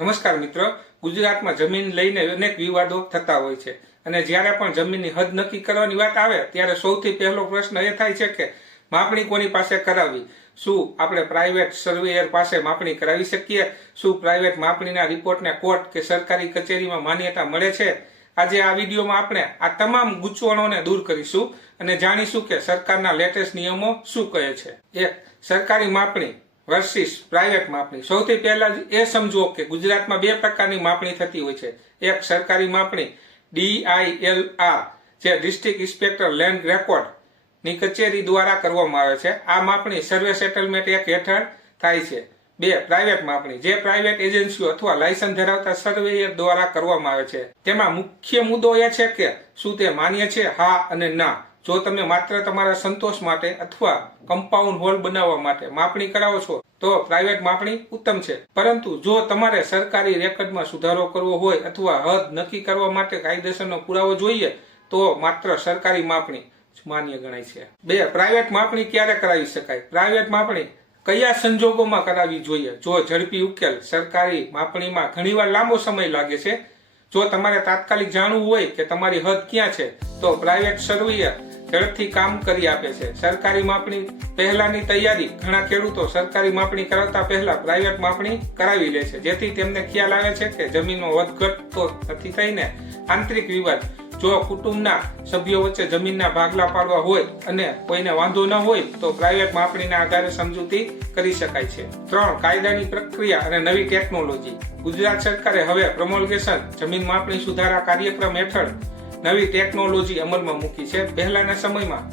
નમસ્કાર મિત્રો, ગુજરાતમાં જમીન લઈને અનેક વિવાદો થતા હોય છે અને જ્યારે પણ જમીનની હદ નક્કી કરવાની વાત આવે ત્યારે સૌથી પહેલો પ્રશ્ન એ થાય છે કે માપણી કોની પાસે કરાવવી। શું આપણે પ્રાઇવેટ સર્વેયર પાસે માપણી કરાવી શકીએ? શું પ્રાઇવેટ માપણીના રિપોર્ટને કોર્ટ કે સરકારી કચેરીમાં માન્યતા મળે છે? આજે આ વિડીયોમાં આપણે આ તમામ ગૂંચવણોને દૂર કરીશું અને જાણીશું કે સરકારના લેટેસ્ટ નિયમો શું કહે છે। એક, સરકારી માપણી વર્સિસ પ્રાઇવેટ માપણી। સૌથી પહેલા એ સમજો કે ગુજરાતમાં બે પ્રકારની માપણી થતી હોય છે। એક, સરકારી માપણી DILR જે ડિસ્ટ્રિક્ટ ઇન્સ્પેક્ટર લેન્ડ રેકોર્ડ ની કચેરી દ્વારા કરવામાં આવે છે। આ માપણી સર્વે સેટલમેન્ટ એક્ટ હેઠળ થાય છે। બે, પ્રાઇવેટ માપણી જે પ્રાઇવેટ એજન્સીઓ અથવા લાયસન્સ ધરાવતા સર્વેયર દ્વારા કરવામાં આવે છે। તેમાં મુખ્ય મુદ્દો એ છે કે શું તે માન્ય છે, હા અને ના। જો તમે માત્ર તમારા સંતોષ માટે અથવા કમ્પાઉન્ડ વોલ બનાવવા માટે માપણી કરાવો છો તો પ્રાઇવેટ માપણી ઉત્તમ છે, પરંતુ જો તમારે સરકારી રેકર્ડમાં સુધારો કરવો હોય અથવા હદ નક્કી કરવા માટે કાયદેસરનો પુરાવો જોઈએ તો માત્ર સરકારી માપણી માન્ય ગણાય છે। બે, પ્રાઇવેટ માપણી ક્યારે કરાવી શકાય? પ્રાઇવેટ માપણી કયા સંજોગોમાં કરાવવી જોઈએ? જો ઝડપી ઉકેલ, સરકારી માપણીમાં ઘણીવાર લાંબો સમય લાગે છે। જો તમારે તાત્કાલિક જાણવું હોય કે તમારી હદ ક્યાં છે તો પ્રાઇવેટ સર્વેયર ઝડપથી કામ કરી આપે છે। સરકારી માપણી પહેલાની તૈયારી, ઘણા ખેડૂતો સરકારી માપણી કરાવતા પહેલા પ્રાઇવેટ માપણી કરાવી લે છે, જેથી તેમને ખ્યાલ આવે છે કે જમીનનો વધઘટ તો નથી થઈને। આંતરિક વિવાદ, જો કુટુંબના સભ્યો વચ્ચે જમીનના ભાગલા પાડવા હોય અને કોઈને વાંધો ન હોય તો પ્રાઇવેટ માપણીના આધારે સમજૂતી કરી શકાય છે। 3, કાયદાની પ્રક્રિયા અને નવી ટેકનોલોજી। ગુજરાત સરકારે હવે પ્રોમોલ્ગેશન જમીન માપણી સુધારા કાર્યક્રમ હેઠળ નવી ટેકનોલોજી અમલમાં મૂકી છે। પહેલાના સમયમાં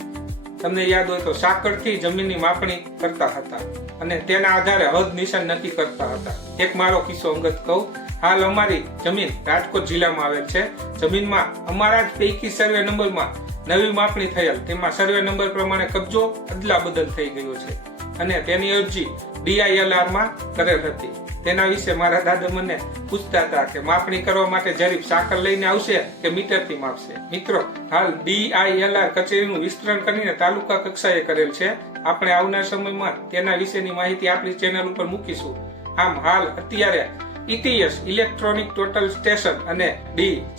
તમને યાદ હોય તો સાંકળથી જમીનની માપણી કરતા હતા અને તેના આધારે હદ નિશાન નક્કી કરતા હતા। એક મારો કિસ્સો અંગત કહું, હાલ અમારી જમીન રાજકોટ જિલ્લામાં આવેલ છે। જમીનમાં અમારા જ પૈકી સર્વે નંબરમાં નવી માપણી થયેલ, તેમાં સર્વે નંબર પ્રમાણે કબજો અદલા બદલ થઈ ગયો છે અને તેની અરજી DILR માં કરેલ હતી। તેના વિશે મારા દાદા મને પૂછતા હતા કે માપણી કરવા માટે જરીફ સાંકળ લઈને આવશે કે મીટરથી માપશે? મિત્રો, હાલ DILR કચેરીનું વિસ્તરણ કરીને તાલુકા કક્ષાએ કરેલ છે। આપણે આવનાર સમયમાં તેના વિશેની માહિતી આપણી ચેનલ ઉપર મૂકીશું। આમ હાલ અત્યારે ETS ઇલેક્ટ્રોનિક ટોટલ સ્ટેશન અને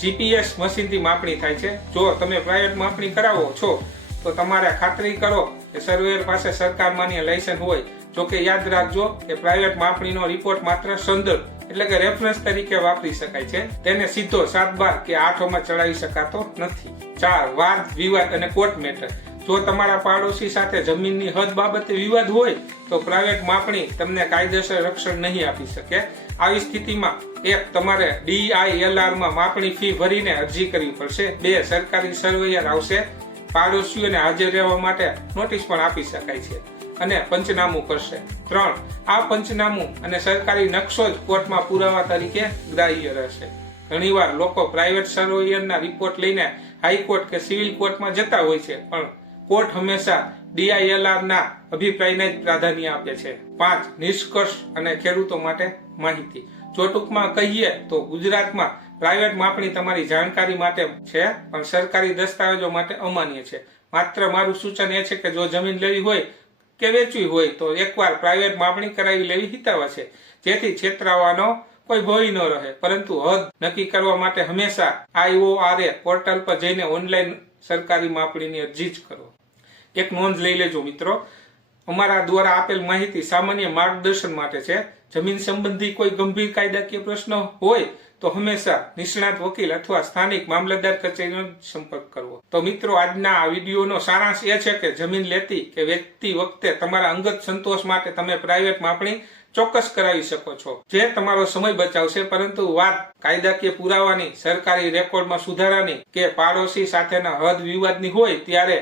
GPS મશીનથી માપણી થાય છે। જો તમે પ્રાઇવેટ માપણી કરાવો છો તો તમારે ખાતરી કરો કે સર્વેયર પાસે સરકાર માન્ય લાયસન્સ હોય। જો કે યાદ રાખજો કે પ્રાઇવેટ માપણીનો રિપોર્ટ માત્ર સંદર્ભ એટલે કે રેફરન્સ તરીકે વાપરી શકાય છે, તેને સીધો 7/12 કે 8 ચડાવી શકાતો નથી। 4, વાદ વિવાદ અને કોર્ટ મેટર। જો તમારા પાડોશી સાથે જમીનની હદ બાબતે વિવાદ હોય તો પ્રાઇવેટ માપણી તમને કાયદેસર રક્ષણ નહીં આપી શકે। આવી સ્થિતિમાં એક, તમારે DILR માં માપણી ફી ભરીને અરજી કરવી પડશે। 2, સરકારી સર્વેયર આવશે, પાડોશીઓને હાજર રહેવા માટે નોટિસ પણ આપી શકાય છે અને પંચનામું કરશે। 3, આ પંચનામું અને સરકારી નકશો જ કોર્ટમાં પુરાવા તરીકે ગ્રાહ્ય રહેશે। ઘણીવાર લોકો પ્રાઇવેટ સર્વેયરના રિપોર્ટ લઈને હાઈકોર્ટ કે સિવિલ કોર્ટમાં જતા હોય છે, પણ કોર્ટ હંમેશા DILR ના અભિપ્રાયને જ પ્રાધાન્ય આપે છે। 5, નિષ્કર્ષ અને ખેડૂતો માટે માહિતી। જો ટૂંકમાં કહીએ તો ગુજરાતમાં પ્રાઇવેટ માપણી તમારી જાણકારી માટે છે, પણ સરકારી દસ્તાવેજો માટે અમાન્ય છે। માત્ર મારું સૂચન એ છે કે જો જમીન લેવી હોય કે વેચવી હોય તો એકવાર પ્રાઇવેટ માપણી કરાવી લેવી હિતાવહ છે, જેથી છેતરાવાનો કોઈ ભય ન રહે। પરંતુ હદ નક્કી કરવા માટે હંમેશા IORA પોર્ટલ પર જઈને ઓનલાઈન સરકારી માપણીની અરજી જ કરો। એક નોંધ લઈ લેજો મિત્રો, અમારા દ્વારા આપેલ માહિતી સામાન્ય માર્ગદર્શન માટે છે। જમીન સંબંધી કોઈ ગંભીર કાયદાકીય પ્રશ્ન હોય તો હંમેશા નિષ્ણાત વકીલ અથવા સ્થાનિક મામલતદાર કચેરીનો સંપર્ક કરવો। તો મિત્રો, આજના આ વિડીયોનો સારાંશ એ છે કે જમીન લેતી કે વેચતી વખતે તમારા અંગત સંતોષ માટે તમે પ્રાઇવેટ માપણી ચોક્કસ કરાવી શકો છો, જે તમારો સમય બચાવશે। પરંતુ વાત કાયદાકીય પુરાવાની, સરકારી રેકોર્ડમાં સુધારાની કે પાડોશી સાથેના હદ વિવાદની હોય ત્યારે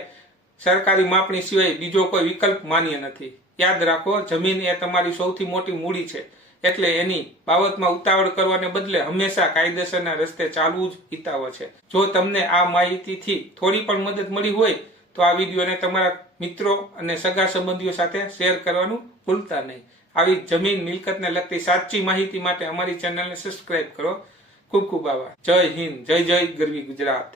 સરકારી માપણી સિવાય બીજો કોઈ વિકલ્પ માન્ય નથી। યાદ રાખો, જમીન એ તમારી સૌથી મોટી મૂડી છે, એટલે એની બાબતમાં ઉતાવળ કરવાને બદલે હંમેશા કાયદેસરના રસ્તે ચાલવું જ હિતાવહ છે। જો તમને આ માહિતીથી થોડી પણ મદદ મળી હોય તો આ વિડીયોને તમારા મિત્રો અને સગા સંબંધીઓ સાથે શેર કરવાનું ભૂલતા નહીં। આવી જમીન મિલકતને લગતી સાચી માહિતી માટે અમારી ચેનલને સબસ્ક્રાઇબ કરો। ખૂબ ખૂબ આભાર। જય હિન્દ, જય જય ગરવી ગુજરાત।